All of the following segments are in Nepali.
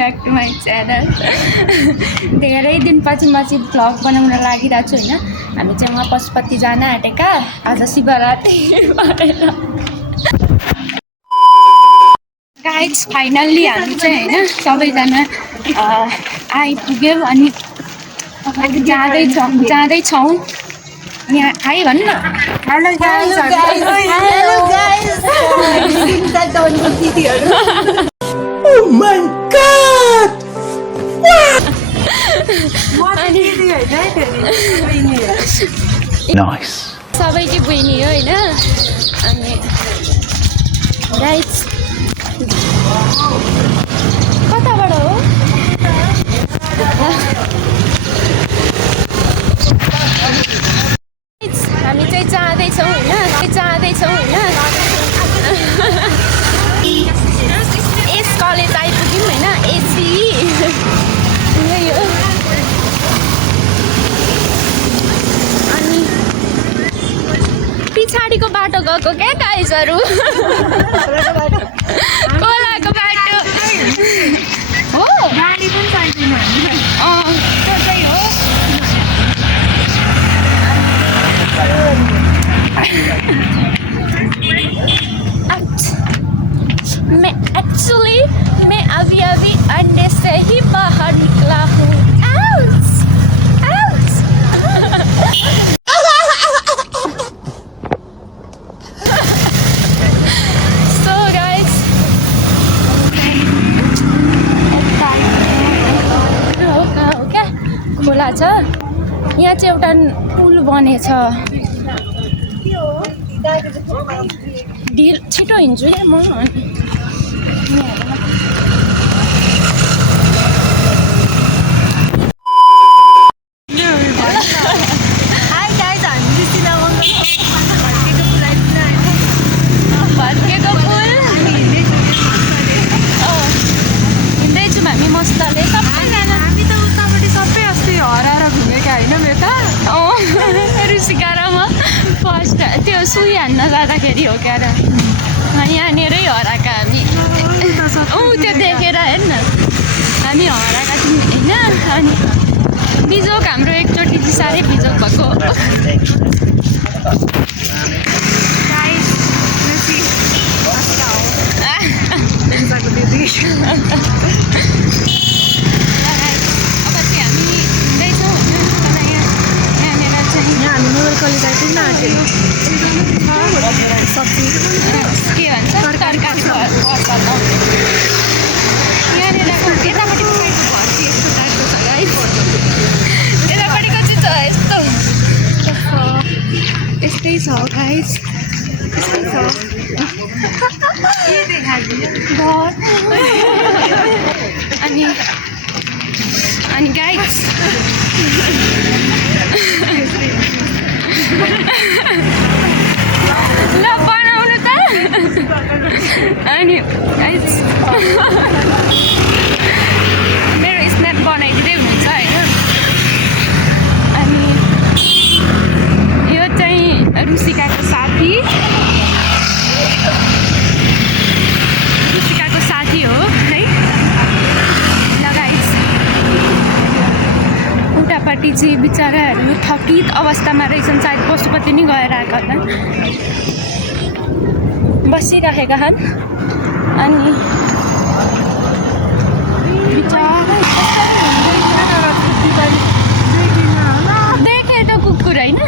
Back to my channel. धेरै दिनपछि म चाहिँ भ्लग बनाउन लागिरहेको छु होइन। हामी चाहिँ उहाँ पशुपति जान आँटेका आज शिवरात्रि भएर। गाइस फाइनल्ली हामी चाहिँ होइन सबैजना आइपुग्यौँ अनि जाँदैछौँ यहाँ। हाई भन्नु न। Hello guys. Hello guys. Oh my god! Nice. सबैकी बहिनी हो होइन। अनि गाइस कताबाट हो? हामी चाहिँ जाँदैछौँ होइन। एस कलेज आइपुग्यौँ होइन। एसी यही हो। अनि पछाडिको बाटो गएको क्या गाइसहरू। खोलाको बाटो हो। गाडी पनि चाहिँदैन। त्यो चाहिँ हो। मैं अभी अंडे से ही बाहर निकला हूँ। So guys, क्या खोला छ यहाँ चाहिँ एउटा पुल बनेछ। ढिल छिटो हिँड्छु या म। भत्केको पुल हिँड्दैछौँ हामी मस्तले सबैजना। हामी त उतापट्टि सबै अस्ति हराएर घुमेका होइन बेटा। रुसिकारामा फर्स्ट त्यो सुई हान्न जाँदाखेरि हो क्या र यहाँनिरै हराएका हामी। त्यो देखेर हेर् न हामी हराएका थियौँ होइन। अनि बिजोक हाम्रो एकचोटि चाहिँ साह्रै बिजोक भएको। सब्जी के भन्छ तरकारी यहाँनिर यतापट्टिको साइडको घर चाहिँ यस्तो टाइपको छ गाइस। यतापट्टिको चाहिँ छ यस्तै छ गाइस। यस्तै छ अनि गाइस ल बनाउनु त। अनि मेरो स्न्याप बनाइदिँदै हुनुहुन्छ होइन। अनि यो चाहिँ रुसिकाको साथी हो है। लगाइस उतापट्टि चाहिँ बिचराहरू थकित अवस्थामा रहेछन्। सायद पशुपति नै गएर आएका छन्। बसिरहेका छन्। अनि देखे त कुकुर होइन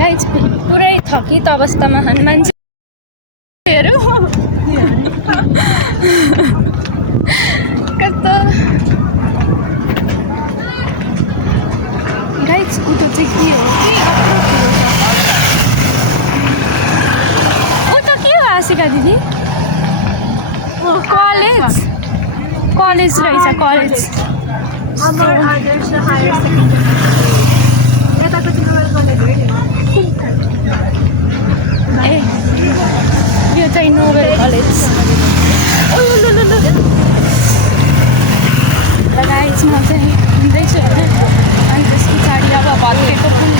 गाइस पुरै थकित अवस्थामा छन् मान्छेहरू। कस्तो गाइस उतो चाहिँ के हो उता के हो आशिका दिदी? कलेज रहेछ कलेज। ए यो चाहिँ नोबेल कलेज। गाइस म चाहिँ हिँड्दैछु होइन। अनि त्यस पछाडि अब भत्केको पुल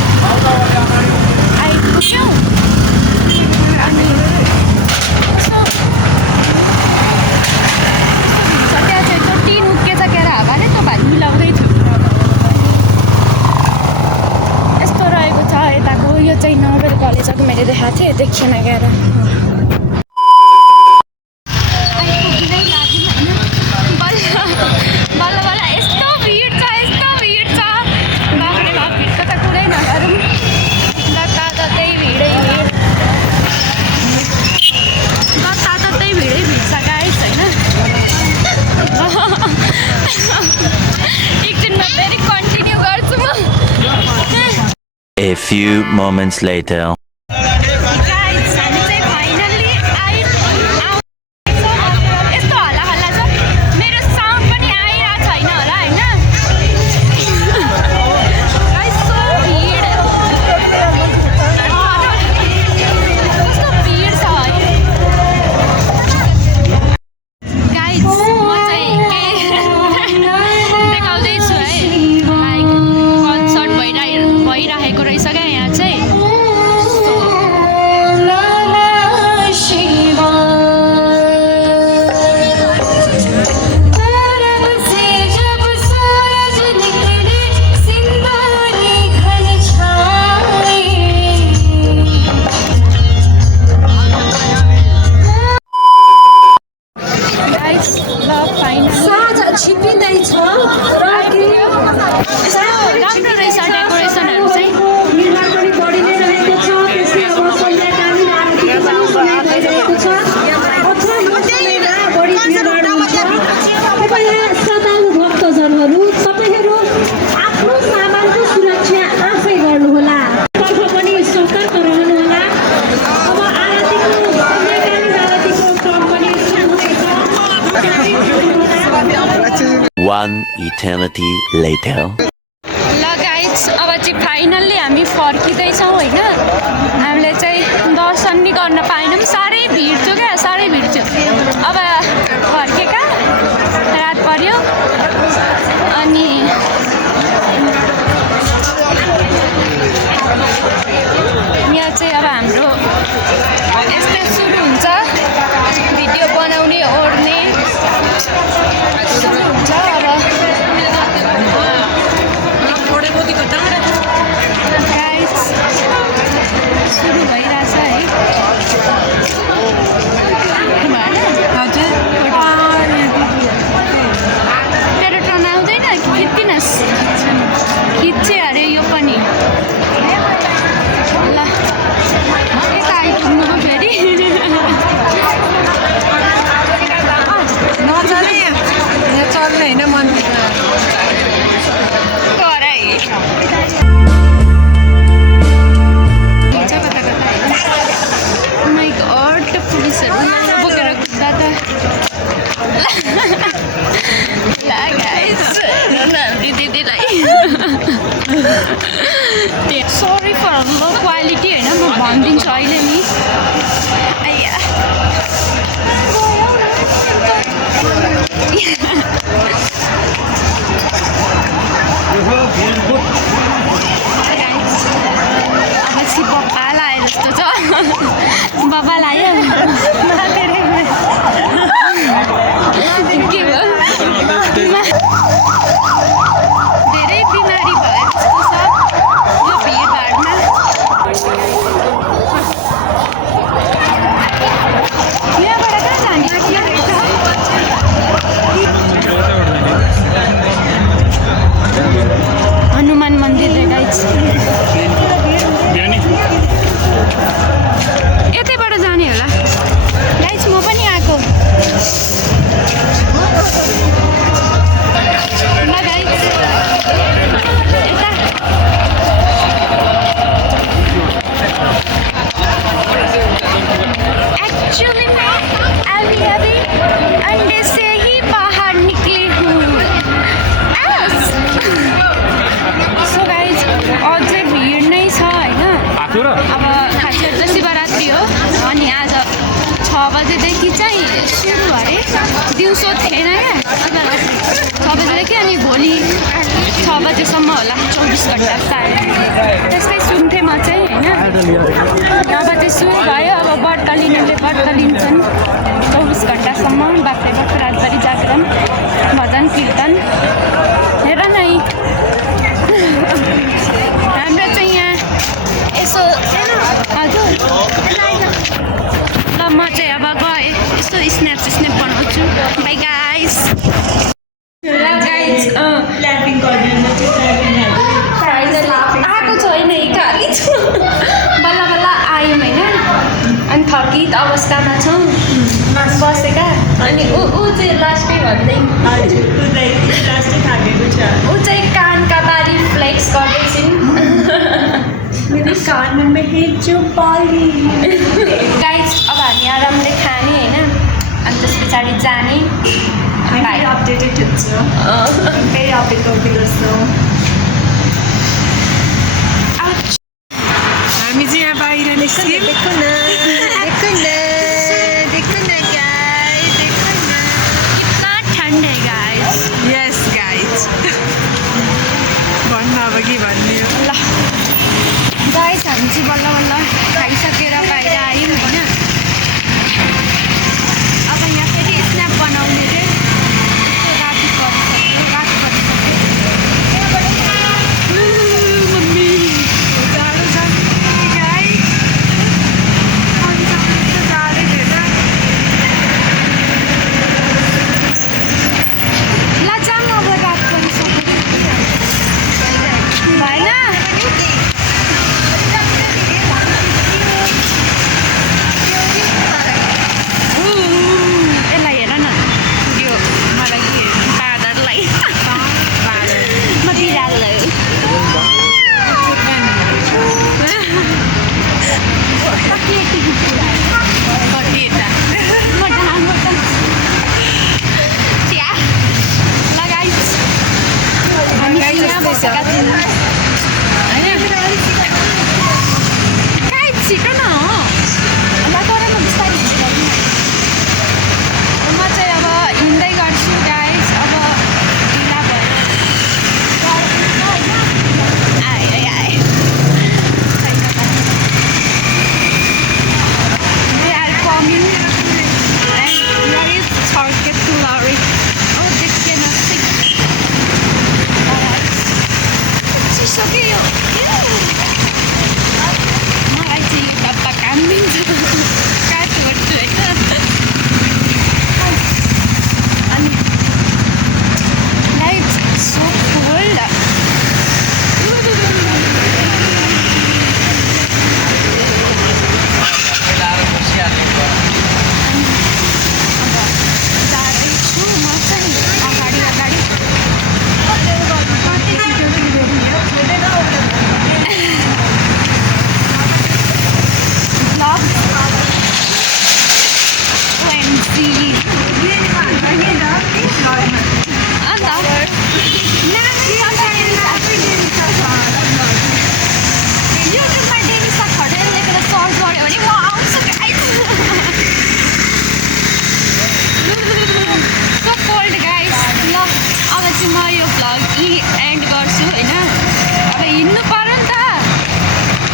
आइपुग्यौँ। अनि त्यहाँ चाहिँ त्यो टिन देखाएको थिएँ देखिएन गएर बल्ल बल्ल यस्तो भिड छ बाफ्रे बाफ भिडको त कुरै नगरौँ जताततै भिडै भिड जताततै भिडै भिड छ गाइस होइन एकछिनमा फेरि कन्टिन्यू गर्छु म A few moments later. One eternity later. ल गाइस अब चाहिँ फाइनल्ली हामी फर्किँदैछौँ होइन हामीले चाहिँ दर्शन नि गर्न पाएनौँ साह्रै भिड थियो क्या साह्रै भिड थियो अब फर्केका रात पर्यो अनि यहाँ चाहिँ अब हाम्रो यस्तै सुरु हुन्छ भिडियो बनाउने ओर्ने सुरु हुन्छ अब गाइस सुरु भइरहेछ है तेरो टर्न आउँदैन खिच्दिनस् खिच्चे अरे यो पनि ल यता आइपुग्नु पो फेरि नचल्ने यहाँ चल्ने होइन मन्दिर पुलिसहरू बोकेर कुद्दा त दिदीलाई सरी फर लो क्वालिटी होइन म भनिदिन्छु अहिले नि बाबा लाए जस्तो छ बाबा लायो के भयो धेरै बिमारी भए जस्तो छ यो भिडभाडमा यहाँबाट कहाँ जाने हनुमान मन्दिर रे गाइस यतैबाट जाने होला गाइस म पनि आएको ल गाइस यता एक्चुअली मैं अभी अंडे से ही बाहर निकली हूँ सो गाइस अझै भिड नै छ होइन अब खासगरी चाहिँ शिवरात्रि हो अनि आज 6 बजेदेखि चाहिँ सुरु अरे दिउँसो थिएन क्या 6 बजेदेखि अनि भोलि 6 बजेसम्म होला 24 घन्टा सायद त्यस्तै सुन्थेँ म चाहिँ होइन अब चाहिँ सुरु भयो अब व्रत लिनेले व्रत लिन्छन् 24 घन्टासम्म बाख्रे बाख्रे रातभरि जागरण भजन कीर्तन हेर न हाम्रो चाहिँ यहाँ यसो हजुर थकित अवस्थामा छौँ बसेका अनि ऊ चाहिँ लास्टै भन्दै ऊ चाहिँ कानका बारी फ्लेक्स गर्दैछिन् गाइस अब हामी आरामले खाने होइन अनि त्यस पछाडि जाने अपडेटेड हुन्छ फेरि अपडेट गरिदिनुहोस् हामी चाहिँ यहाँ बाहिर निस्क्यौँ कितना ठन्डे गाइस यस गाइज भन्नु अब के भन्ने हो ल गाइस हामी चाहिँ बल्ल बल्ल खाइसकेर बाहिर आयौँ होइन अब यहाँ फेरि स्न्याप बनाउने चाहिँ राति मम्मी जाडो छ गाइज जाडै थिएन ल जाऊँ अब रात पनि भएन यसलाई हेर न यो मलाई बाँदरलाई म बिरालो बसेका थियौँ होइन छिटो न हो ल तर म बिस्तारै हिँड्दैन म चाहिँ अब हिँड्दै गर्छु गाइस अब ढिला भयो आए आए They are coming and there is target lorry. Oh, they cannot see. Sisokyo. मलाई चाहिँ यो डब्बा काम दिन्छ काट्छु होइन अनि लाइफ सो कोल्ड जाँदैछु म चाहिँ अगाडि युट्युबमा डेनिसा खडेर लेखेर सर्च गऱ्यो भने म आउँछु सो कोल्ड गाइस ल अब चाहिँ म यो भ्लग एन्ड गर्छु होइन अब हिँड्नु पऱ्यो नि त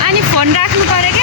अनि फोन राख्नु पऱ्यो क्या